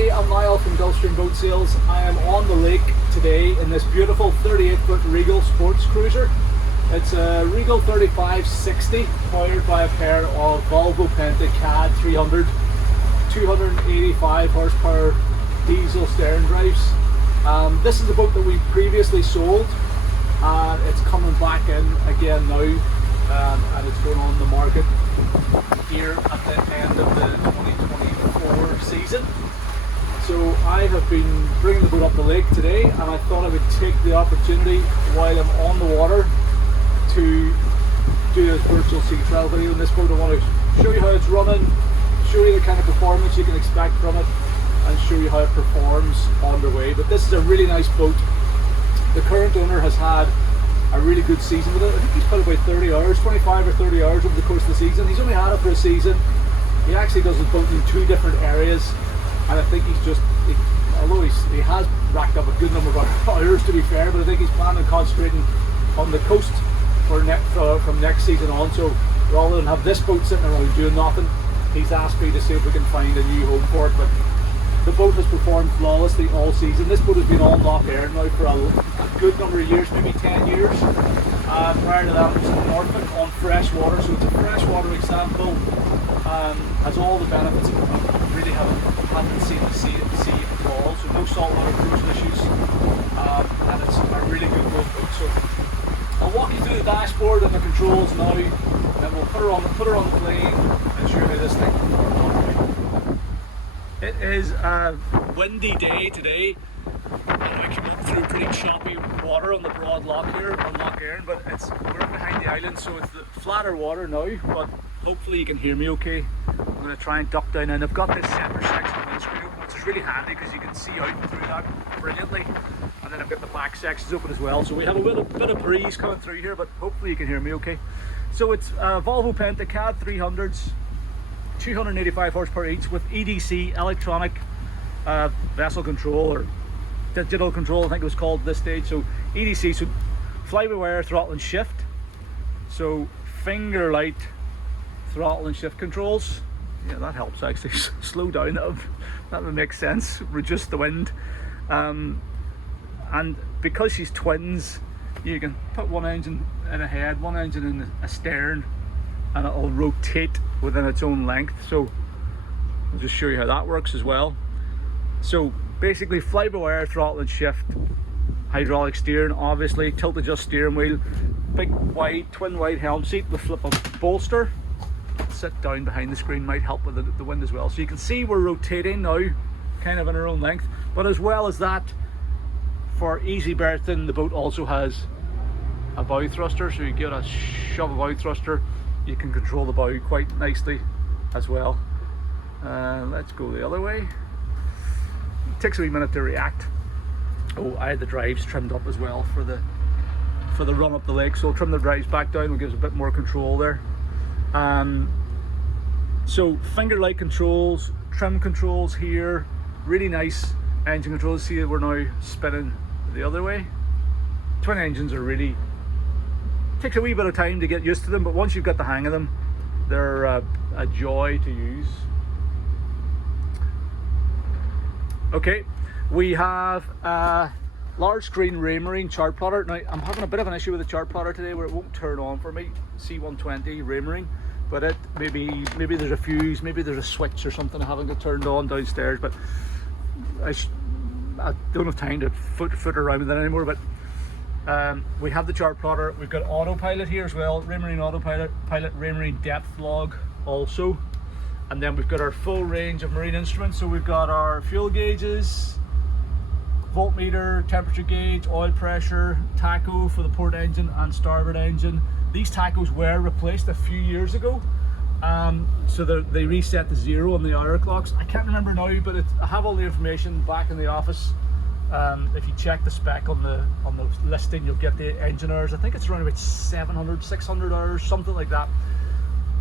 Hi, I'm Niall from Gulfstream Boat Sales. I am on the lake today in this beautiful 38-foot Regal sports cruiser. It's a Regal 3560 powered by a pair of Volvo Penta KAD300 285 horsepower diesel Sterndrives. This is a boat that we previously sold, and it's coming back in again now, and it's going on the market here at the end of the 2024 season. So I have been bringing the boat up the lake today, and I thought I would take the opportunity while I'm on the water to do a virtual sea trial video in this boat. I want to show you how it's running, show you the kind of performance you can expect from it, and show you how it performs on the way. But this is a really nice boat. The current owner has had a really good season with it. I think he's put about 30 hours, 25 or 30 hours over the course of the season. He's only had it for a season. He actually does his boat in 2 different areas, and I think he's just, although he has racked up a good number of hours to be fair, but I think he's planning on concentrating on the coast for from next season on. So rather than have this boat sitting around doing nothing, he's asked me to see if we can find a new home for it. But the boat has performed flawlessly all season. This boat has been on Lough Erne now for a good number of years, maybe 10 years. Prior to that, it was in Norfolk on fresh water, so it's a freshwater example. Has all the benefits of really haven't seen the sea at all, so no saltwater corrosion issues, and it's a really good boat. So I'll walk you through the dashboard and the controls now, and we'll put her on the plane and show you how this thing runs. It is a windy day today, and we came through pretty choppy water on the broad loch here on Lough Erne, but we're behind the island, so it's the flatter water now, but hopefully you can hear me okay. I'm going to try and duck down in. I've got this center section of the windscreen open, which is really handy because you can see out through that brilliantly, and then I've got the back sections open as well, so we have a bit of breeze coming through here, but hopefully you can hear me okay. So it's Volvo Penta KAD300s, 285 horsepower each, with EDC, electronic vessel control, or digital control I think it was called at this stage. So EDC, so fly-by-wire throttle and shift, so finger light throttle and shift controls. Yeah, that helps actually. Slow down, that would make sense, reduce the wind. And because she's twins, you can put one engine in a head, one engine in a stern, and it'll rotate within its own length. So I'll just show you how that works as well. So basically fly-by-wire throttle and shift, hydraulic steering, obviously tilt adjust steering wheel, big wide twin wide helm seat with flip up bolster. Sit down behind the screen might help with the wind as well. So you can see we're rotating now, kind of in our own length. But as well as that, for easy berthing, the boat also has a bow thruster, so you get a shove a bow thruster. You can control the bow quite nicely as well. Let's go the other way. It takes a wee minute to react. Oh, I had the drives trimmed up as well for the run up the lake, so I'll trim the drives back down, which gives a bit more control there. So finger light controls, trim controls here, really nice engine controls. See, we're now spinning the other way. Twin engines are really, takes a wee bit of time to get used to them, but once you've got the hang of them, they're a joy to use. Okay, we have a large screen Raymarine chart plotter. Now I'm having a bit of an issue with the chart plotter today where it won't turn on for me. C120 Raymarine, but it maybe there's a fuse, maybe there's a switch or something I haven't got turned on downstairs, but I don't have time to foot around with it anymore. But we have the chart plotter. We've got autopilot here as well, Raymarine autopilot, Raymarine depth log also, and then we've got our full range of marine instruments. So we've got our fuel gauges, voltmeter, temperature gauge, oil pressure, tacho for the port engine and starboard engine. These tachos were replaced a few years ago, so they reset to 0 on the hour clocks. I can't remember now, but I have all the information back in the office. If you check the spec on the listing, you'll get the engine hours. I think it's around about 700, 600 hours, something like that.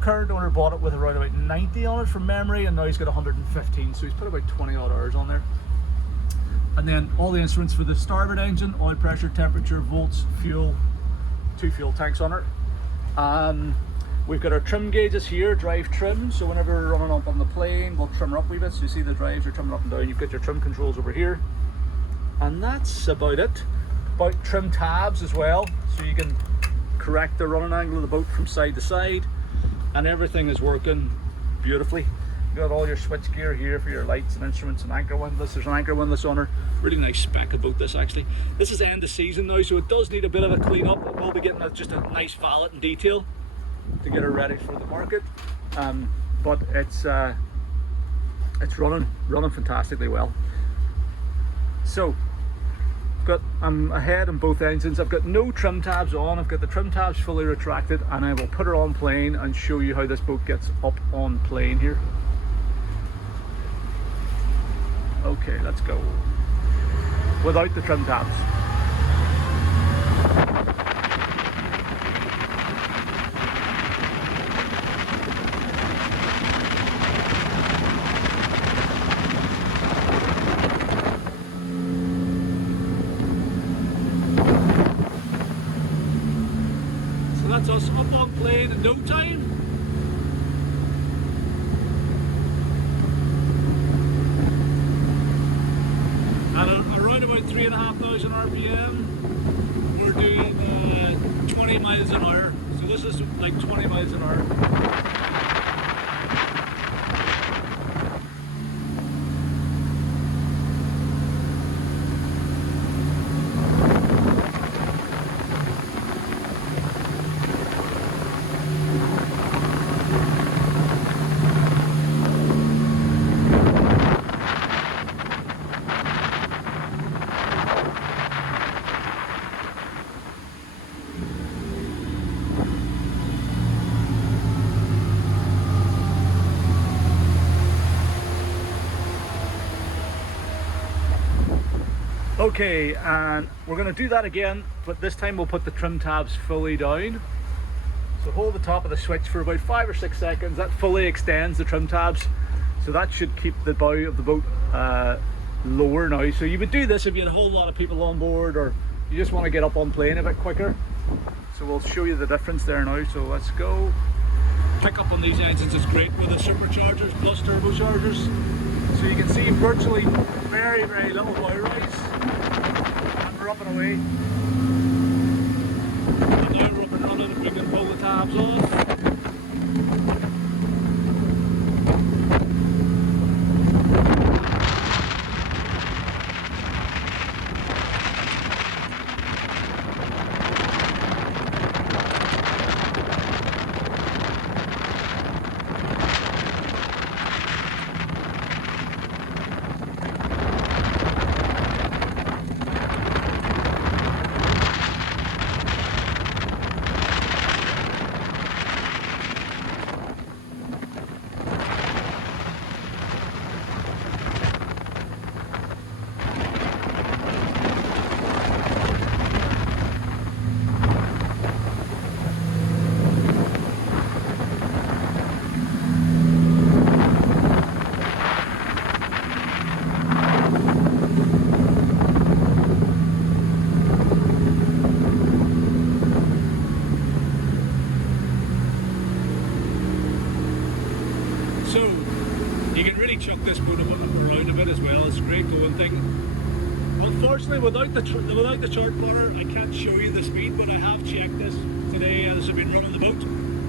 Current owner bought it with around about 90 on it from memory, and now he's got 115, so he's put about 20 odd hours on there. And then all the instruments for the starboard engine, oil pressure, temperature, volts, fuel, 2 fuel tanks on it. We've got our trim gauges here, drive trim, so whenever we're running up on the plane, we'll trim her up a wee bit. So you see the drives are trimming up and down. You've got your trim controls over here. And that's about it. About trim tabs as well, so you can correct the running angle of the boat from side to side. And everything is working beautifully. You've got all your switch gear here for your lights and instruments and anchor windlass. There's an anchor windlass on her. Really nice spec of boat this actually. This is end of season now, so it does need a bit of a clean up. We'll be getting just a nice valet and detail to get her ready for the market, but it's running fantastically well. So I'm ahead on both engines. I've got no trim tabs on. I've got the trim tabs fully retracted, and I will put her on plane and show you how this boat gets up on plane here. Okay, let's go without the trim tabs. That's us up on plane in no time. At around about 3,500 RPM, we're doing 20 miles an hour. So this is like 20 miles an hour. Okay, and we're going to do that again, but this time we'll put the trim tabs fully down. So hold the top of the switch for about 5 or 6 seconds. That fully extends the trim tabs, so that should keep the bow of the boat lower now. So you would do this if you had a whole lot of people on board, or you just want to get up on plane a bit quicker. So we'll show you the difference there now. So let's go. Pick up on these engines is great with the superchargers plus turbochargers. So you can see virtually very little bow rise. And we're up and away. And now we're up and running, and we can pull the tabs off. So you can really chuck this boat around a bit as well. It's a great going thing. Unfortunately, without the chart plotter, I can't show you the speed, but I have checked this today as I've been running the boat.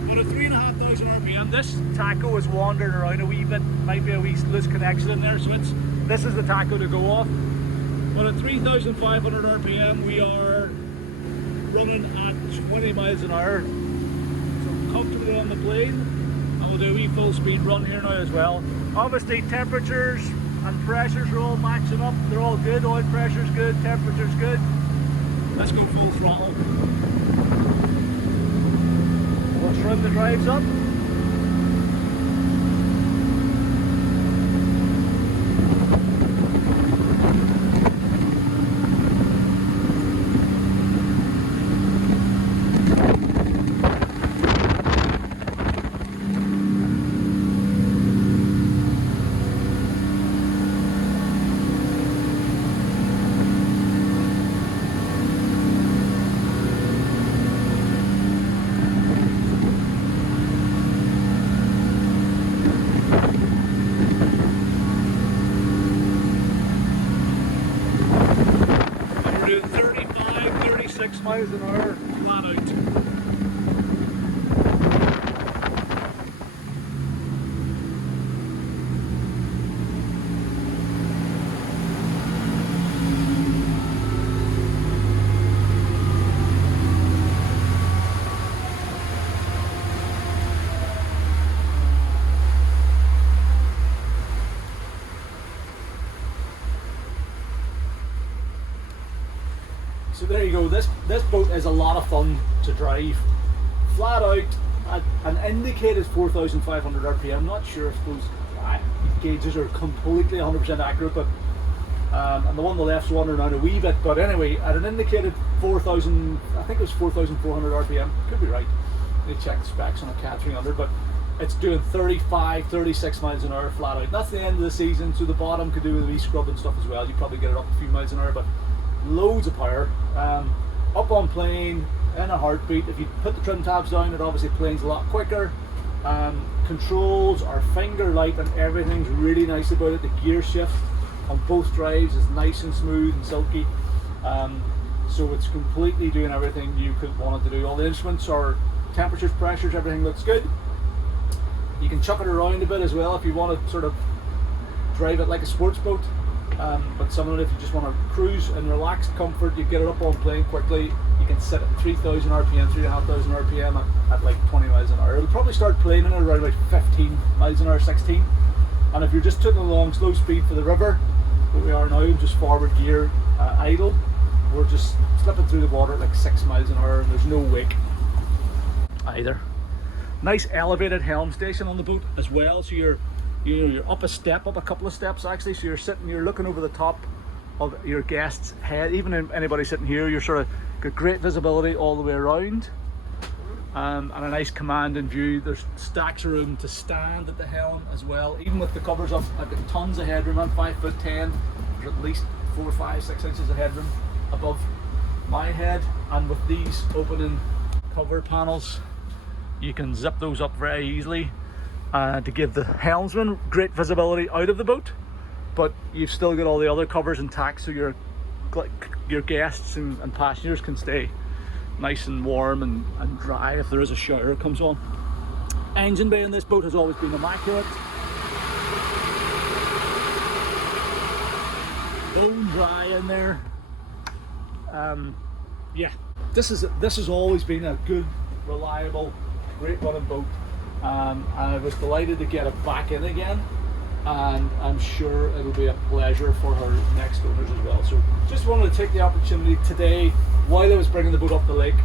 But at 3,500 RPM, this tacho is wandering around a wee bit. Might be a wee loose connection in there, so this is the tacho to go off. But at 3,500 RPM, we are running at 20 miles an hour. So comfortably on the plane. We'll do a wee full speed run here now as well. Obviously temperatures and pressures are all matching up. They're all good. Oil pressure's good, temperature's good. Let's go full throttle. We'll trim the drives up. 36 miles an hour flat out. So there you go, this boat is a lot of fun to drive. Flat out at an indicated 4,500 RPM. I'm not sure if those gauges are completely 100% accurate, but and the one on the left's wandering around a wee bit, but anyway, at an indicated 4,000, I think it was 4,400 RPM, could be right. They check the specs on a KAD300, but it's doing 35, 36 miles an hour flat out. That's the end of the season, so the bottom could do with a wee scrub and stuff as well. You probably get it up a few miles an hour, but loads of power. Up on plane in a heartbeat. If you put the trim tabs down, it obviously planes a lot quicker. Controls are finger light and everything's really nice about it. The gear shift on both drives is nice and smooth and silky. So it's completely doing everything you could want it to do. All the instruments are temperatures, pressures, everything looks good. You can chuck it around a bit as well if you want to sort of drive it like a sports boat. But some of it, if you just want to cruise in relaxed comfort, you get it up on plane quickly. You can set it 3,000 RPM, 3,500 RPM at like 20 miles an hour. It'll probably start planing at around about 15 miles an hour, 16. And if you're just taking along slow speed for the river, where we are now, just forward gear idle, we're just slipping through the water at like 6 miles an hour, and there's no wake either. Nice elevated helm station on the boat as well, so you're up a couple of steps actually, so you're looking over the top of your guest's head. Even anybody sitting here, you're sort of got great visibility all the way around, and a nice commanding view. There's stacks of room to stand at the helm as well. Even with the covers up, I've got tons of headroom. I'm 5'10". There's at least 4, 5, 6 inches of headroom above my head, and with these opening cover panels, you can zip those up very easily to give the helmsman great visibility out of the boat, but you've still got all the other covers intact, so your guests and passengers can stay nice and warm and dry if there is a shower that comes on. Engine bay in this boat has always been immaculate. Bone dry in there. Yeah, this has always been a good, reliable, great running boat. And I was delighted to get it back in again, and I'm sure it'll be a pleasure for her next owners as well. So just wanted to take the opportunity today, while I was bringing the boat up the lake.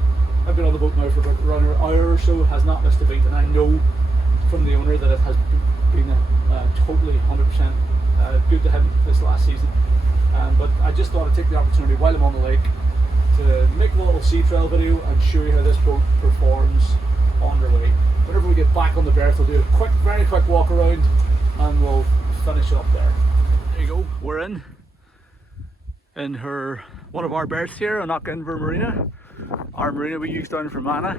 I've been on the boat now for about around an hour or so, has not missed a beat, and I know from the owner that it has been totally 100% good to him this last season. But I just thought I'd take the opportunity while I'm on the lake to make a little sea trail video and show you how this boat performs on the way. Whenever we get back on the berth, we'll do a very quick walk around, and we'll finish up there. There you go, we're in one of our berths here on Lough Erne Marina, our marina we use down in Fermanagh.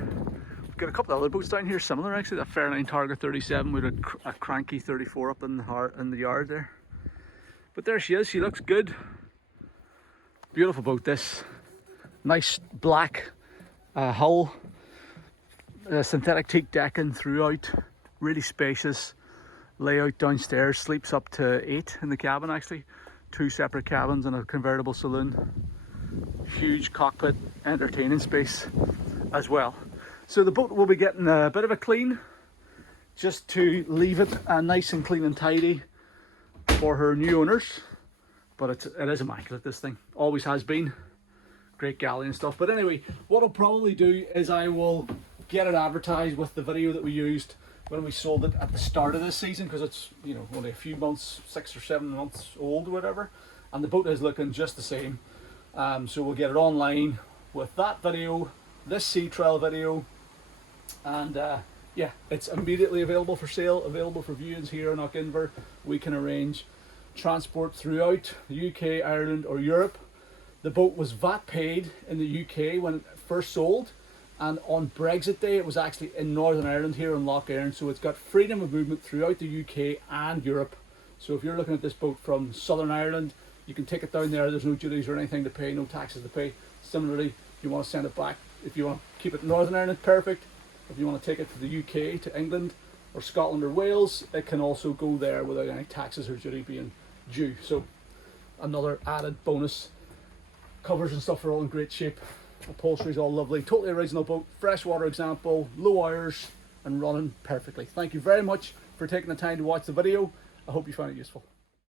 We've got a couple of other boats down here similar actually, that Fairline Target 37 with a cranky 34 up in the yard there. But there she is, she looks good. Beautiful boat this. Nice black hull. Synthetic teak decking throughout, really spacious layout downstairs. Sleeps up to 8 in the cabin actually, 2 separate cabins and a convertible saloon. Huge cockpit entertaining space as well. So the boat will be getting a bit of a clean, just to leave it nice and clean and tidy for her new owners. But it is immaculate, this thing, always has been. Great galley and stuff. But anyway, what I'll probably do is I will get it advertised with the video that we used when we sold it at the start of this season, because it's, you know, only a few months, 6 or 7 months old or whatever, and the boat is looking just the same. So we'll get it online with that video, this sea trail video, and yeah, it's immediately available for sale, available for viewings here in Lough Erne. We can arrange transport throughout the UK, Ireland or Europe. The boat was VAT paid in the UK when it first sold, and on Brexit Day it was actually in Northern Ireland here in Lough Erne, so it's got freedom of movement throughout the UK and Europe. So if you're looking at this boat from Southern Ireland, you can take it down there, there's no duties or anything to pay, no taxes to pay. Similarly, you want to send it back, if you want to keep it in Northern Ireland, perfect. If you want to take it to the UK, to England or Scotland or Wales, it can also go there without any taxes or duty being due. So another added bonus. Covers and stuff are all in great shape. Upholstery's all lovely. Totally original boat. Freshwater example, low hours and running perfectly. Thank you very much for taking the time to watch the video. I hope you found it useful.